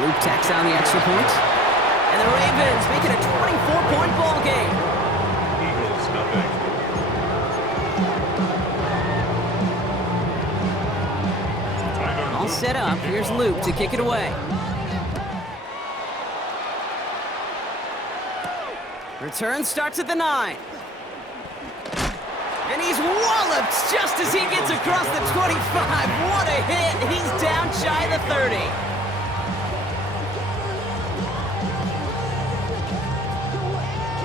Luke tacks on the extra point. And the Ravens make it a 24-point ball game. Eagles, nothing. All set up. Here's Luke to kick it away. Return starts at the 9. And he's walloped just as he gets across the 25. What a hit. He's down shy of the 30.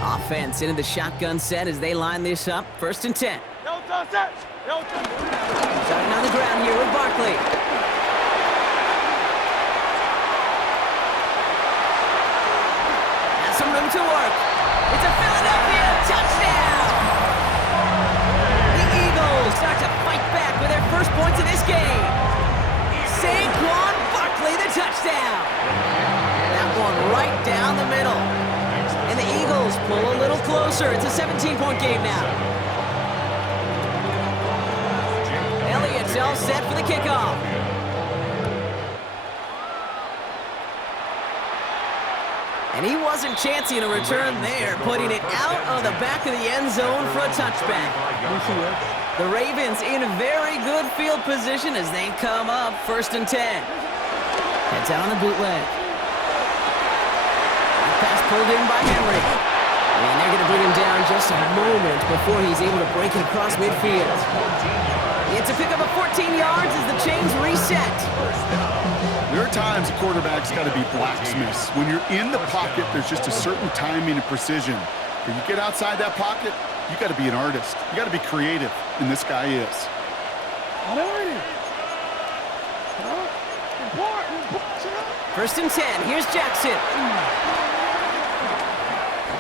Offense into the shotgun set as they line this up. 1st and 10. Starting on the ground here with Barkley. Has some room to work. It's a Philadelphia touchdown! The Eagles start to fight back with their first points of this game. Saquon Barkley, the touchdown. That one right down the middle. And the Eagles pull a little closer. It's a 17-point game now. Elliott's all set for the kickoff. And he wasn't chancing a return there, putting it out of the back of the end zone for a touchback. The Ravens in very good field position as they come up 1st and 10. Heads out on the bootleg. Pass pulled in by Henry. And they're going to bring him down just a moment before he's able to break it across midfield. It's a pickup of 14 yards as the chains reset. There are times a quarterback's got to be blacksmiths. When you're in the pocket, there's just a certain timing and precision. When you get outside that pocket, you got to be an artist. You got to be creative, and this guy is. First and 10. Here's Jackson.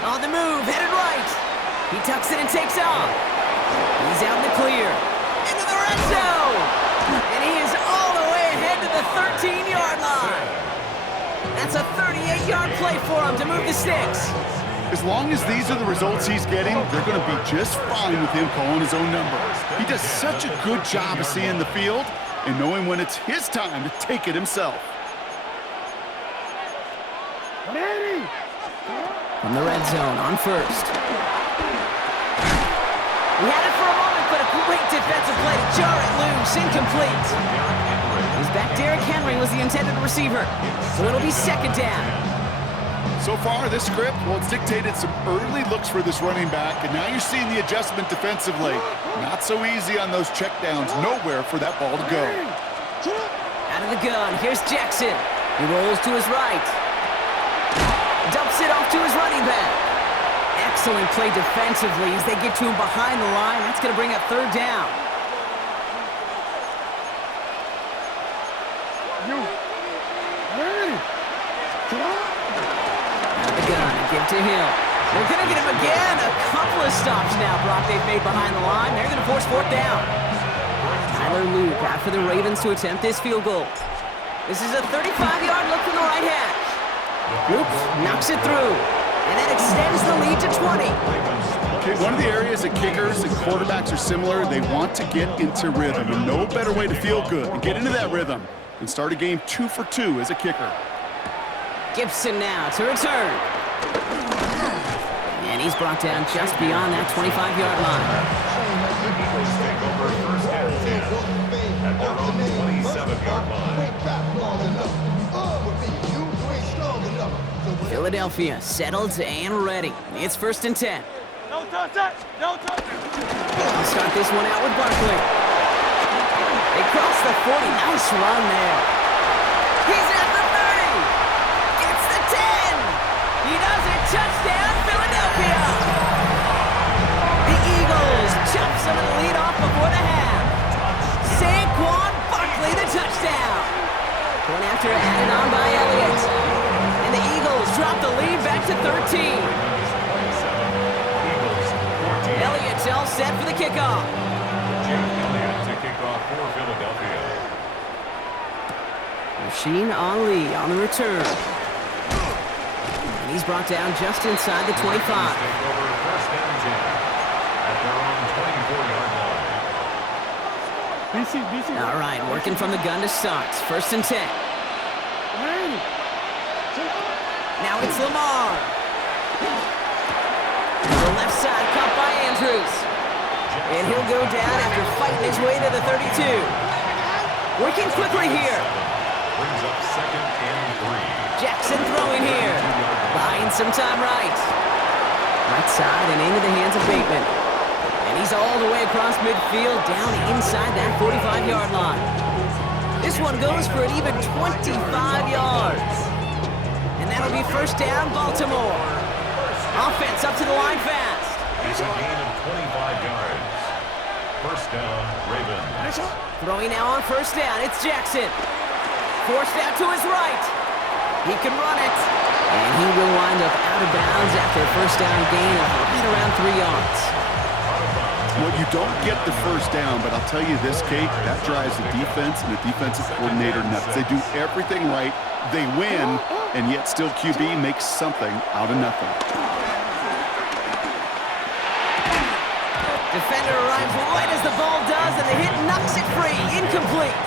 On the move, headed right. He tucks it and takes off. He's out in the clear. Into the red zone. And he is all the way ahead to the 13-yard line. That's a 38-yard play for him to move the sticks. As long as these are the results he's getting, they're going to be just fine with him calling his own number. He does such a good job of seeing the field and knowing when it's his time to take it himself. From the red zone on 1st. He had it for a moment, but a great defensive play to jar it loose, incomplete. He's back. Derrick Henry was the intended receiver, so it'll be 2nd down. So far, this script, well, it's dictated some early looks for this running back, and now you're seeing the adjustment defensively. Not so easy on those checkdowns. Nowhere for that ball to go. Out of the gun, here's Jackson. He rolls to his right. Dumps it off to his running back. Excellent play defensively as they get to him behind the line. That's going to bring up 3rd down. Out of the gun, give to Hill. They're going to get him again. A couple of stops now, Brock, they've made behind the line. They're going to force 4th down. Tyler Luke out for the Ravens to attempt this field goal. This is a 35-yard look from the right hash. Luke knocks it through, and that extends the lead to 20. Okay, one of the areas that kickers and quarterbacks are similar, they want to get into rhythm, and no better way to feel good and get into that rhythm than start a game 2 for 2 as a kicker. Gibson now to return. And he's brought down just beyond that 25-yard line. Eagles take over 1st and 10 at their own 27-yard line. Philadelphia settled and ready. It's 1st and 10. No touch that! No touch it! I'll start this one out with Barkley. They cross the 40. Nice run there. He's at the 30. Gets the 10. He does it. Touchdown, Philadelphia. The Eagles chop some of the lead off before the half. Saquon Barkley, the touchdown. Going after it, added on by Elliott. And the Eagles drop the lead back to 13. Elliott's all set for the kickoff. Elliott to kick off for Philadelphia. Machine Ali on the return. And he's brought down just inside the 25. Take over 1st and 10 at their own 24-yard line. All right, working from the gun to start. 1st and 10. Now it's Lamar. The left side caught by Andrews. And he'll go down after fighting his way to the 32. Working quickly here. Brings up 2nd and 3. Jackson throwing here. Buying some time right. Right side and into the hands of Bateman. And he's all the way across midfield, down inside that 45-yard line. This one goes for an even 25 yards. And that'll be first down, Baltimore. Offense up to the line fast. It's a gain of 25 yards. First down, Ravens. Throwing now on first down, it's Jackson. Forced out to his right. He can run it. And he will wind up out of bounds after a first down gain of right around 3 yards. Well, you don't get the first down, but I'll tell you this, Kate, that drives the defense and the defensive coordinator nuts. They do everything right, they win, and yet still QB makes something out of nothing. Defender arrives right as the ball does, and the hit knocks it free. Incomplete.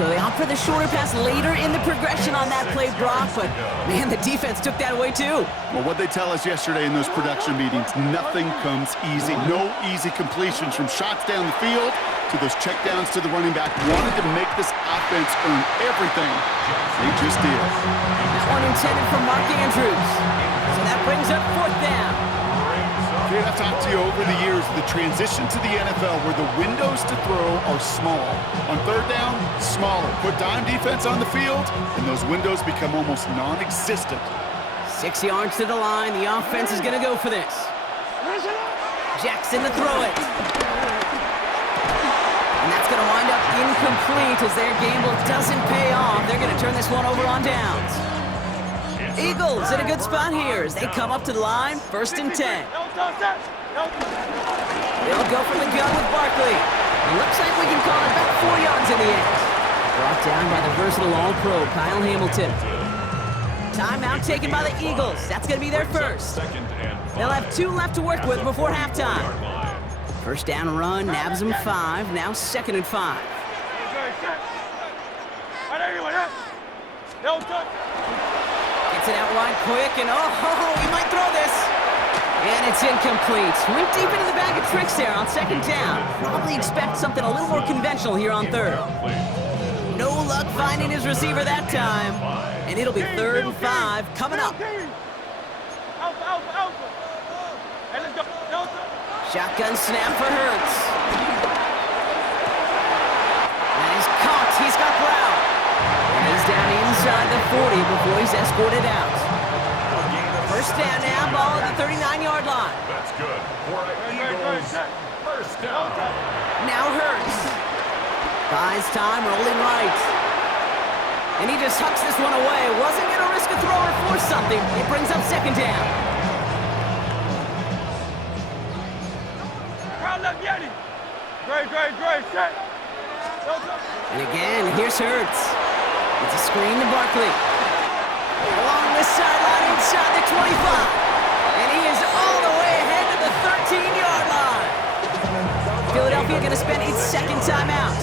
So they opt for the shorter pass later in the progression on that play, Brock, but man, the defense took that away too. Well, what they tell us yesterday in those production meetings, nothing comes easy. No easy completions from shots down the field to those checkdowns to the running back. Wanted to make this offense earn everything. They just did. That one intended for Mark Andrews. So that brings up fourth down. Kate, I've talked to you over the years, the transition to the NFL where the windows to throw are small. On third down, smaller. Put dime defense on the field, and those windows become almost non-existent. 6 yards to the line. The offense is going to go for this. Jackson to throw it. And that's going to wind up incomplete as their gamble doesn't pay off. They're going to turn this one over on downs. Eagles in a good spot here as they come up to the line, 1st and 10. They'll go from the gun with Barkley. It looks like we can call it about 4 yards in the end. Brought down by the versatile All-Pro, Kyle Hamilton. Timeout taken by the Eagles. That's going to be their first. They'll have 2 left to work with before halftime. First down run, nabs them 5. Now 2nd and 5. Gets it out wide quick, and he might throw this. And it's incomplete. Went deep into the bag of tricks there on 2nd down. Probably expect something a little more conventional here on 3rd. No luck finding his receiver that time. And it'll be 3rd and 5 coming up. Shotgun snap for Hurts. And he's caught. He's got Brown. And he's down inside the 40 before he's escorted out. First down now, ball at the 39-yard line. That's good for the Eagles. First down. Now Hurts. Buys time, rolling right. And he just hucks this one away. Wasn't going to risk a throw or force something. It brings up 2nd down. And again, here's Hurts. It's a screen to Barkley. Along this sideline inside the 25. And he is all the way ahead to the 13-yard line. Philadelphia going to spend its 2nd timeout.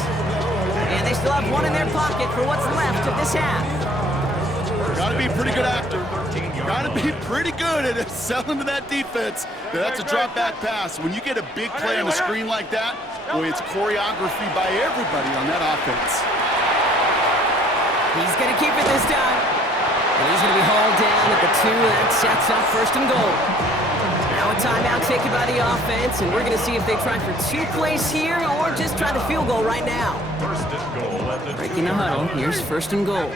And they still have 1 in their pocket for what's left of this half. Got to be a pretty good actor. Got to be pretty good at selling to that defense. That's a drop back pass. When you get a big play on the screen like that, boy, it's choreography by everybody on that offense. He's going to keep it this time. And he's going to be hauled down at the 2. That sets up 1st and goal. Now a timeout taken by the offense, and we're going to see if they try for 2 plays here or just try the field goal right now. First and goal at the Breaking the huddle. Here's 1st and goal.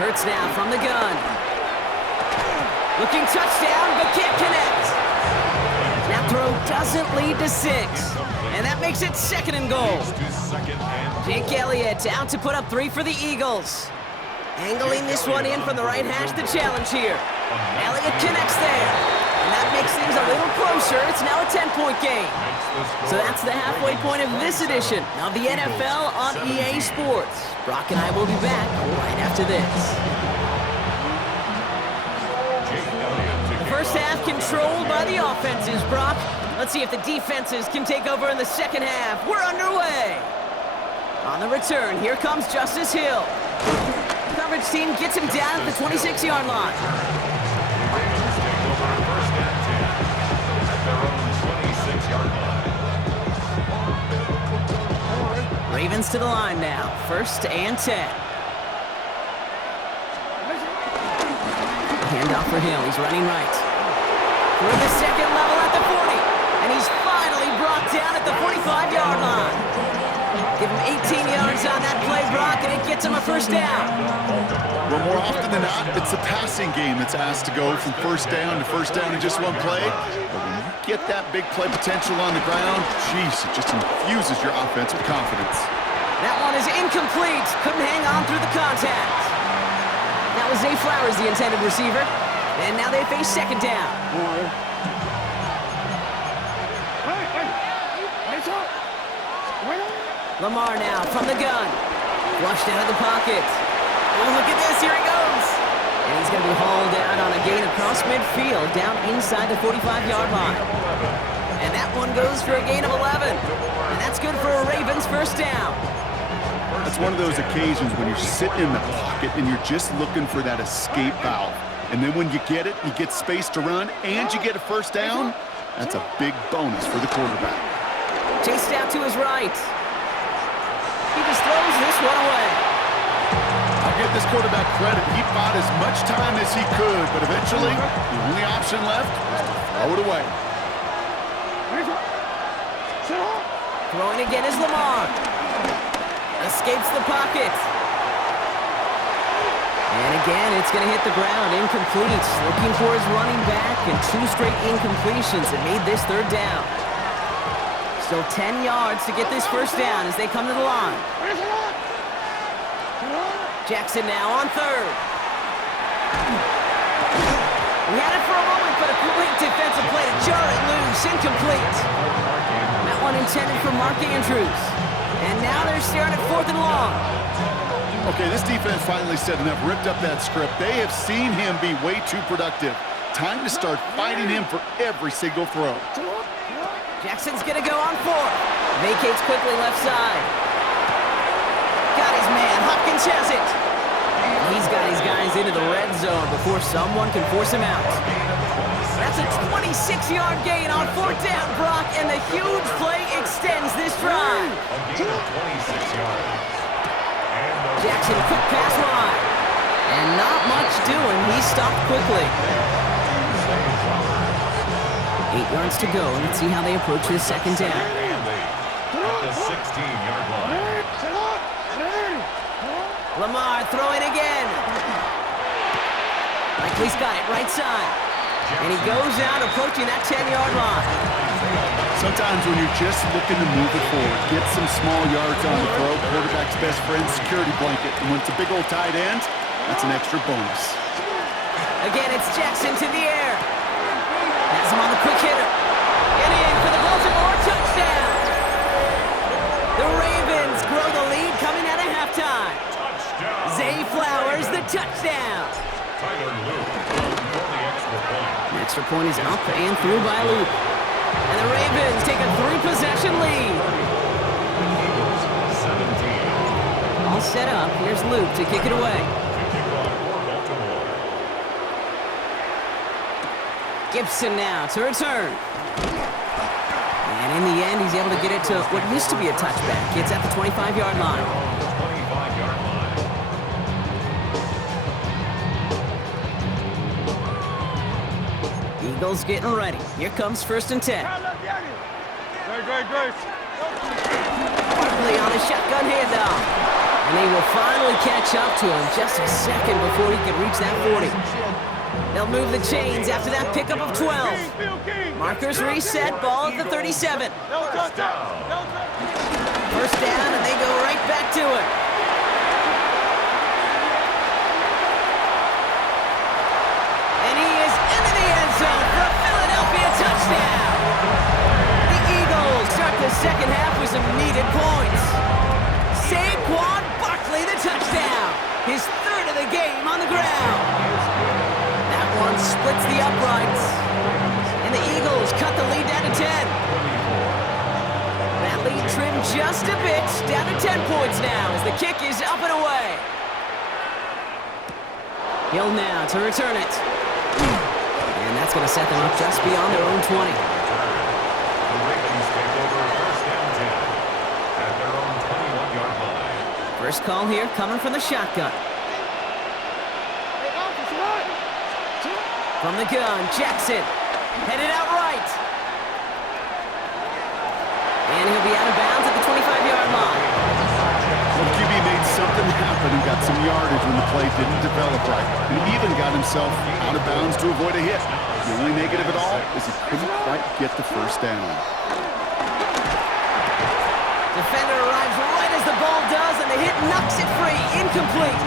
Hurts now from the gun. Looking touchdown, but can't connect. That throw doesn't lead to 6. And that makes it 2nd and goal. Jake Elliott out to put up 3 for the Eagles. Angling this one in from the right hash, the challenge here. Elliott connects there. And that makes things a little closer. It's now a 10-point game. So that's the halfway point of this edition of the NFL on EA Sports. Brock and I will be back right after this. The first half controlled by the offenses, Brock. Let's see if the defenses can take over in the 2nd half. We're underway. On the return, here comes Justice Hill. Coverage team gets him down at the 26-yard line. Ravens take over first and 10 at their own 26-yard line. Ravens to the line now. First and 10. Handoff for Hill. He's running right. Through the second level at the 40. And he's finally brought down at the 45-yard line. Give him 18 yards on that play, Brock, and it gets him a first down. Well, more often than not, it's the passing game that's asked to go from first down in just one play. But when you get that big play potential on the ground, geez, it just infuses your offense with confidence. That one is incomplete. Couldn't hang on through the contact. That was Zay Flowers, the intended receiver. And now they face second down. Lamar now from the gun. Flushed out of the pocket. Oh, look at this. Here he goes. And he's going to be hauled out on a gain across midfield down inside the 45-yard line. And that one goes for a gain of 11. And that's good for a Ravens first down. That's one of those occasions when you're sitting in the pocket and you're just looking for that escape valve. And then when you get it, you get space to run, and you get a first down. That's a big bonus for the quarterback. Chased out to his right. He just throws this one away. I'll give this quarterback credit. He bought as much time as he could, but eventually, the only option left was to throw it away. Throwing again is Lamar. Escapes the pocket. And again, it's going to hit the ground. Incomplete. Looking for his running back, and 2 straight incompletions that made this third down. Still 10 yards to get this first down as they come to the line. Jackson now on third. We had it for a moment, but a great defensive play to jar it loose. Incomplete. That one intended for Mark Andrews. And now they're staring at 4th and long. Okay, this defense finally said enough, ripped up that script. They have seen him be way too productive. Time to start fighting him for every single throw. Jackson's going to go on 4th. Vacates quickly left side. Got his man. Hopkins has it. He's got his guys into the red zone before someone can force him out. That's a 26-yard gain on 4th down, Brock, and the huge play extends this drive. A gain of 26 yards. Jackson, quick pass wide. And not much doing. He stopped quickly. 8 yards to go. Let's see how they approach this second down. At the 16-yard line. Lamar throwing again. Likely's got it right side. And he goes out approaching that 10-yard line. Sometimes when you're just looking to move it forward, get some small yards on the throw, quarterback's best friend, security blanket. And when it's a big old tight end, that's an extra bonus. Again, it's Jackson to the air. Has him on the quick hitter. And in for the Baltimore touchdown. The Ravens grow the lead coming out of halftime. Zay Flowers, the touchdown. Tyler Luke for the extra point. An extra point is up and through by Luke. And the Ravens take a 3-possession lead. Eagles 17. All set up. Here's Luke to kick it away. Gibson now to return. And in the end, he's able to get it to what used to be a touchback. It's at the 25-yard line. 25-yard line. Eagles getting ready. Here comes 1st and 10. Barkley on a shotgun handoff. And they will finally catch up to him just a second before he can reach that 40. They'll move the chains after that pickup of 12. Markers reset, ball at the 37. First down. First down, and they go right back to it. And he is into the end zone for a Philadelphia touchdown. The Eagles start the second half with some needed points. Saquon Barkley, the touchdown. His 3rd of the game on the ground. That one splits the uprights. And the Eagles cut the lead down to 10. That lead trimmed just a bit, down to 10 points now as the kick is up and away. Hill now to return it. And that's going to set them up just beyond their own 20. The Ravens take over first down 10 at their own 21-yard line. First call here coming from the shotgun. From the gun, Jackson. Headed out right. And he'll be out of bounds at the 25-yard line. Well, QB made something happen and got some yardage when the play didn't develop right. And he even got himself out of bounds to avoid a hit. The only negative at all is he couldn't quite get the first down. Defender arrives right as the ball does, and the hit knocks it free. Incomplete.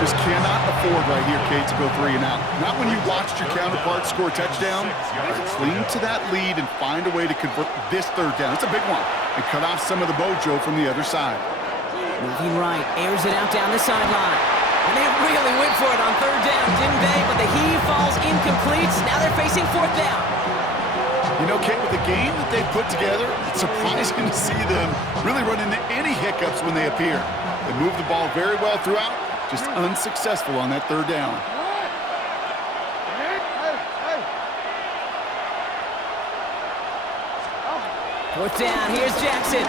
Just cannot afford right here, Kate, to go 3 and out. Not when you watched your counterpart score a touchdown. Cling to that lead and find a way to convert this third down. It's a big one. And cut off some of the mojo from the other side. Moving right, airs it out down the sideline. And they really went for it on third down, didn't they? But the heave falls incomplete. Now they're facing fourth down. You know, Kate, with the game that they've put together, it's surprising to see them really run into any hiccups when they appear. They move the ball very well throughout, just unsuccessful on that third down. Fourth down, here's Jackson.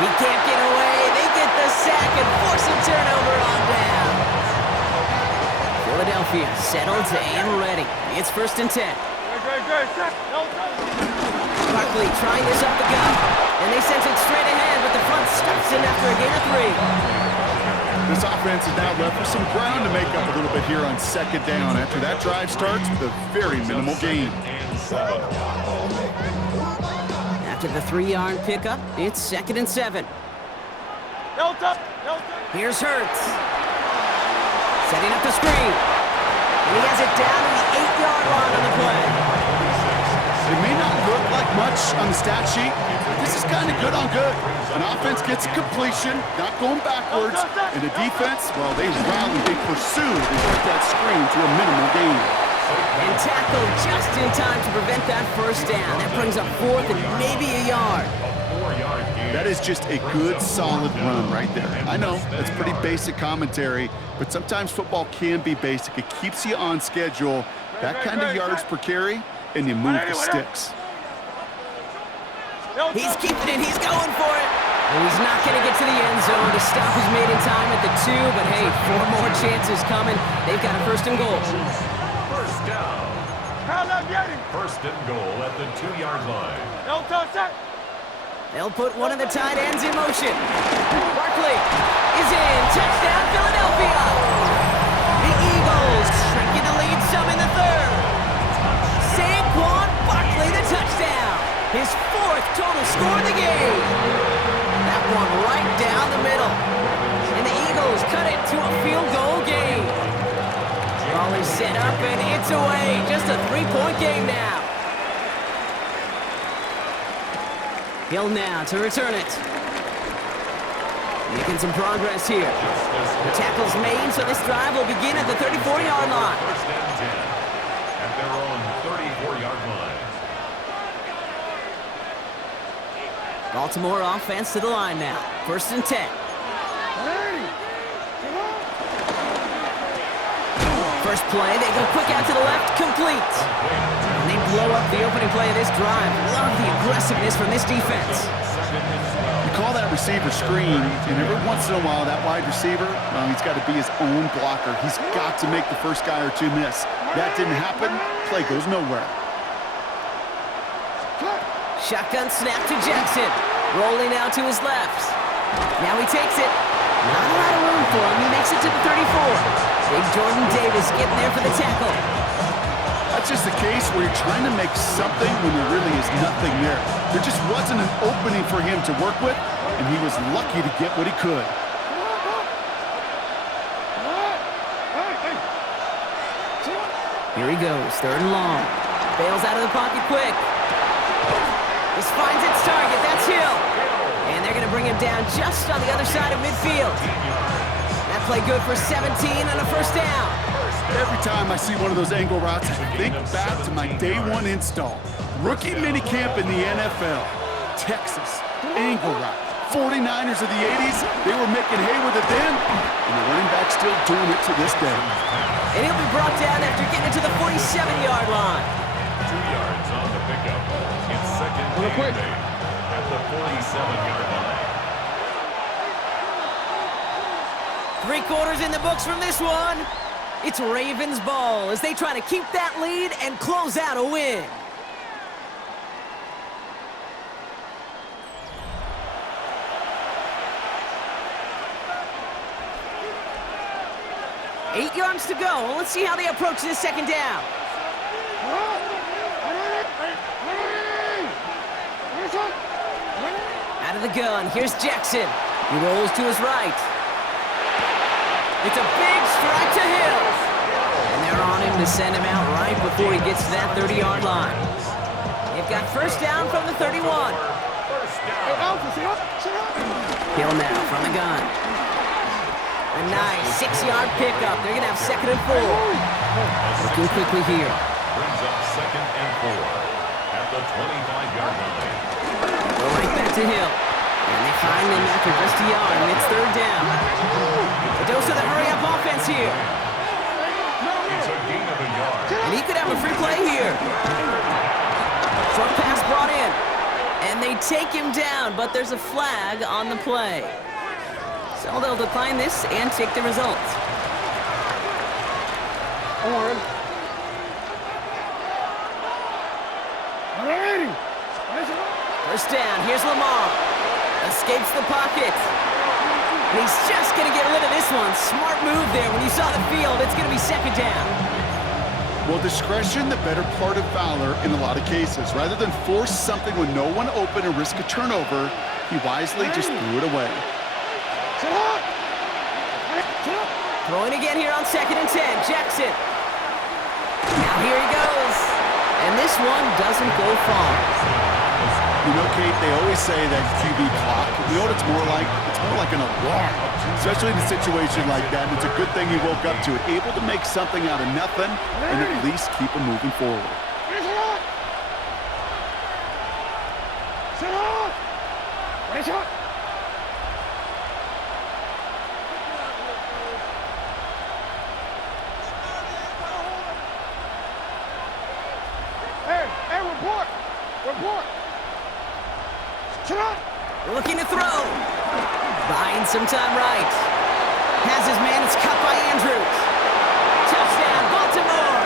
He can't get away. They get the sack and force a turnover on down. Philadelphia settled and ready. It's first and 10. Barkley trying this up the gut. And they sent it straight ahead, but the front stops him after a gain of 3. This offense is now left with some ground to make up a little bit here on second down after that drive starts with a very minimal gain. After the 3-yard pickup, it's second and 7. Here's Hurts. Setting up the screen. And he has it down to the 8-yard line on the play. It may not look like much on the stat sheet, but this is kind of good on good. An offense gets a completion, not going backwards, and the defense, well, they rallied, they pursued, and put that screen to a minimal gain. And tackled just in time to prevent that first down. That brings up fourth and maybe a yard. That is just a good, solid run right there. I know, that's pretty basic commentary, but sometimes football can be basic. It keeps you on schedule, that kind of yards per carry, and you move the sticks. He's keeping it. He's going for it. And he's not going to get to the end zone. The stop is made in time at the 2, but hey, 4 more chances coming. They've got a first and goal. First down. First and goal at the 2-yard line. They'll put one of the tight ends in motion. Barkley is in. Touchdown, Philadelphia. The Eagles shrinking the lead some in the third. Saquon Barkley, the touchdown. His 4th total score of the game. That one right down the middle. And the Eagles cut it to a field goal game. Ball is set up and it's away. Just a 3-point game now. Hill now to return it. Making some progress here. The tackle's made, so this drive will begin at the 34-yard line. First and 10 at their own 34-yard line. Baltimore offense to the line now. First and 10. First play, they go quick out to the left, complete. And they blow up the opening play of this drive. Love the aggressiveness from this defense. You call that receiver screen, and every once in a while, that wide receiver, well, he's got to be his own blocker. He's got to make the first guy or two miss. That didn't happen, play goes nowhere. Shotgun snap to Jackson. Rolling out to his left. Now he takes it. Not a lot of room for him. He makes it to the 34. Big Jordan Davis getting there for the tackle. That's just the case where you're trying to make something when there really is nothing there. There just wasn't an opening for him to work with, and he was lucky to get what he could. Here he goes, third and long. Bails out of the pocket quick. This finds its target, that's Hill. And they're going to bring him down just on the other side of midfield. That play good for 17 and a first down. Every time I see one of those angle routes, I think back to my day 1 install. Rookie minicamp in the NFL. Texas, angle route, 49ers of the 80s, they were making hay with it then, and the running back's still doing it to this day. And he'll be brought down after getting to the 47-yard line. 2 yards on the pickup. It's second and 8 at the 47-yard line. 3 quarters in the books from this one. It's Ravens ball as they try to keep that lead and close out a win. Eight yards to go. Let's see how they approach this second down. Out of the gun, here's Jackson. He rolls to his right. It's a big strike to Hill. And they're on him to send him out right before he gets to that 30-yard line. They've got first down from the 31. Hill now from the gun. A nice 6-yard pickup. They're going to have second and 4. Looking quickly here. Brings up second and 4 at the 25-yard line. Go right back to Hill. And they find him after just a yard, and it's third down. A dose of the hurry-up offense here. It's a gain of a yard. And he could have a free play here. Short pass brought in. And they take him down, but there's a flag on the play. So they'll decline this and take the results. First down, here's Lamar. Escapes the pocket. And he's just going to get rid of this one. Smart move there. When you saw the field, it's going to be second down. Well, discretion, the better part of valor in a lot of cases. Rather than force something with no one open and risk a turnover, he wisely just threw it away. Throwing again here on second and 10. Jackson. Now here he goes. And this one doesn't go far. You know, Kate, they always say that QB clock. You know what it's more like? It's more like an alarm, especially in a situation like that. And it's a good thing he woke up to it, able to make something out of nothing and at least keep him moving forward. Report. Looking to throw. Buying some time right. Has his man. It's cut by Andrews. Touchdown, Baltimore.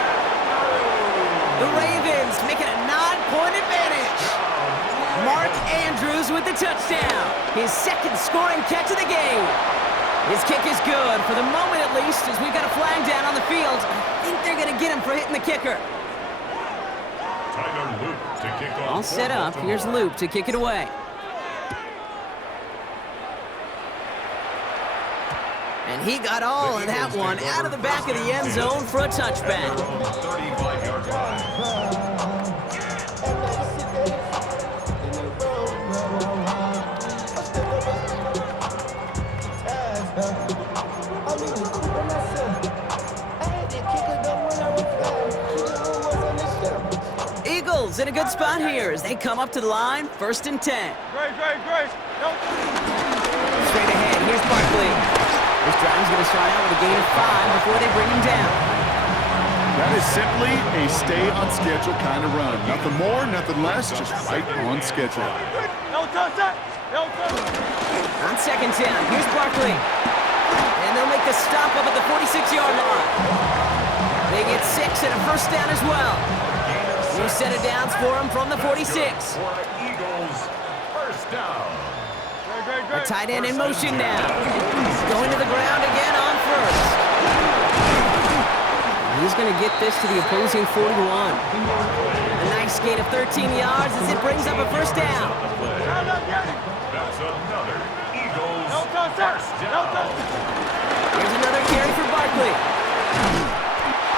The Ravens making a 9-point advantage. Mark Andrews with the touchdown. His second scoring catch of the game. His kick is good, for the moment at least, as we've got a flag down on the field. I think they're going to get him for hitting the kicker. Tyler Luke to kick off. All set up. Here's Luke to kick it away. And he got all of that one out of the back of the end zone for a touchback. 35-yard line. Eagles in a good spot here as they come up to the line, first and 10. Grace. Straight ahead, here's Barkley. This drive's going to start out with a gain of 5 before they bring him down. That is simply a stay-on-schedule kind of run. Nothing more, nothing less, just right on schedule. No touch that. On second down, here's Barkley. And they'll make the stop up at the 46-yard line. They get 6 and a first down as well. New set of downs for him from the 46. Eagles, first down. A tight end in motion now. Going to the ground again on first. He's going to get this to the opposing 41. A nice gain of 13 yards as it brings up a first down. That's another Eagles first down. Here's another carry for Barkley.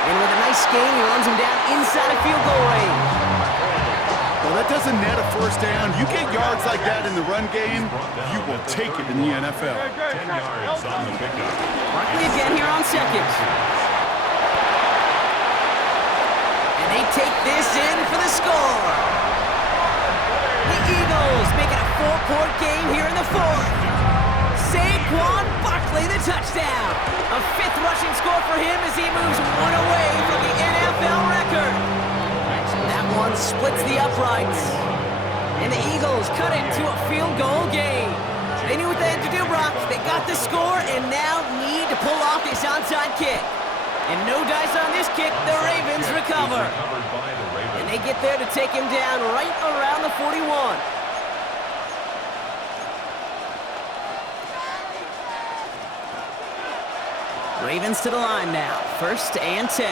And with a nice gain, he runs him down inside of field goal range. Well, that doesn't net a first down. You get yards like that in the run game, you will take it in the NFL. 10 yards on the pickup. Barkley again here on second. And they take this in for the score. The Eagles make it a 4-point game here in the fourth. Saquon Barkley, the touchdown. A fifth rushing score for him as he moves one away from the NFL record. That one splits the uprights. And the Eagles cut it to a field goal game. They knew what they had to do, Brock. They got the score and now need to pull off this onside kick. And no dice on this kick, the Ravens recover. And they get there to take him down right around the 41. Ravens to the line now. 1st and 10.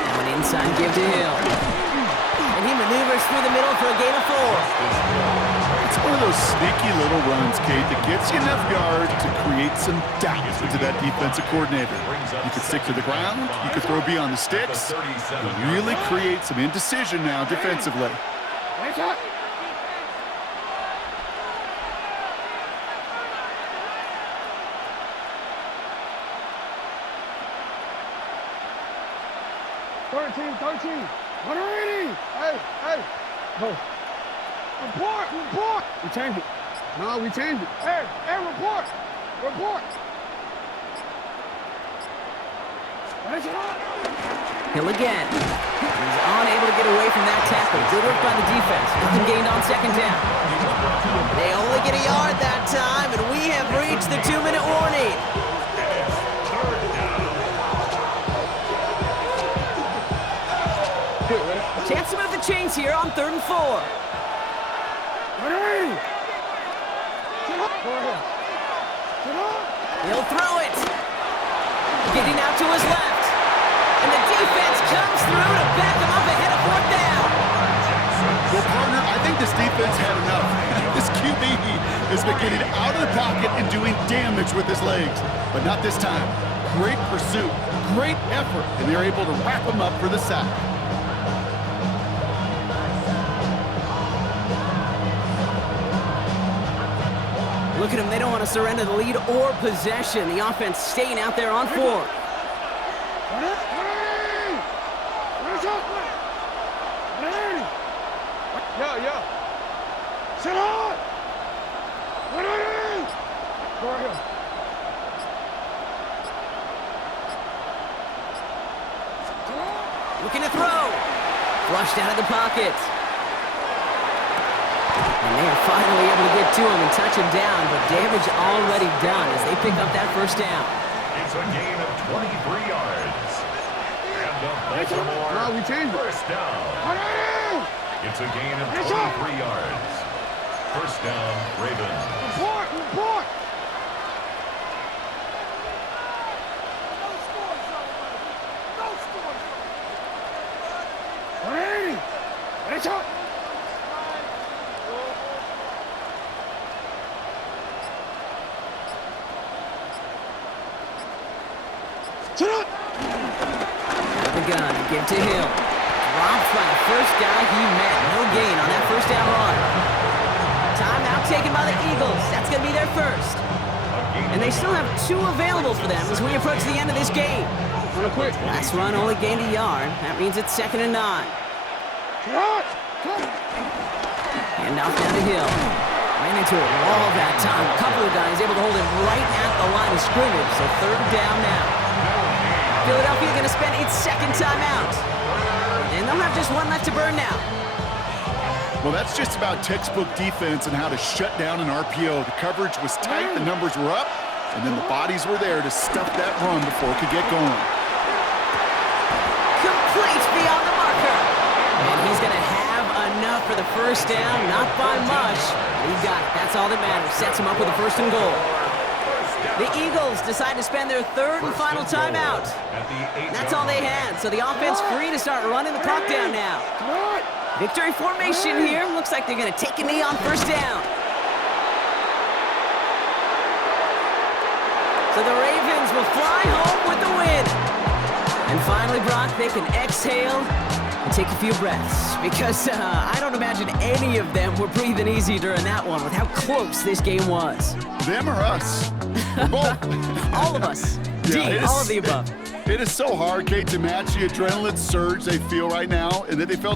Now an inside give to Hill. And he maneuvers through the middle for a gain of 4. It's one of those sneaky little runs, Kate, that gets you enough yards to create some doubt into that defensive coordinator. You could stick to the ground, you could throw beyond the sticks, and really create some indecision now defensively. Hey. Report. We changed it. No, we changed it. Hey, report. Hill again. He's unable to get away from that tackle. Good work by the defense. Nothing gained on 2nd down. They only get a yard that time, and we have reached the 2-minute warning. Chance to move the chains here on 3rd and 4. He'll throw it. Getting out to his left. And the defense comes through to back him up ahead of 4th down. Well, partner, I think this defense had enough. This QB has been getting out of the pocket and doing damage with his legs. But not this time. Great pursuit, great effort, and they're able to wrap him up for the sack. Look at them. They don't want to surrender the lead or possession. The offense staying out there on 4th. Yeah. Sit on! Go ahead. Looking to throw. Flushed out of the pocket. And they are finally able to get to him and touch him down, but damage already done as they pick up that 1st down. It's a gain of 23 yards. And the Baltimore we changed it. 1st down. It's a gain of 23 yards. 1st down, Ravens. Report. Out of the gun, give to Hill. Dropped by the first guy he met. No gain on that 1st down run. Timeout taken by the Eagles. That's going to be their 1st. And they still have 2 available for them as we approach the end of this game. Last run only gained a yard. That means it's 2nd and 9. Hand off down to Hill. Ran into a wall that time. A couple of guys able to hold him right at the line of scrimmage. So 3rd down now. Philadelphia going to spend its 2nd timeout. And they'll have just 1 left to burn now. Well, that's just about textbook defense and how to shut down an RPO. The coverage was tight, the numbers were up, and then the bodies were there to stuff that run before it could get going. Complete beyond the marker. And he's going to have enough for the 1st down, not by much. He got it. That's all that matters. Sets him up with a 1st and goal. The Eagles decide to spend their 3rd and final timeout. That's all they had, so the offense free to start running the clock down now. Victory formation here. Looks like they're going to take a knee on 1st down. So the Ravens will fly home with the win. And finally, Brock, they can exhale and take a few breaths. Because I don't imagine any of them were breathing easy during that one with how close this game was. Them or us? We're both. All of us. Yeah, D, all of the above. It is so hard, Kate, to match the adrenaline surge they feel right now and that they felt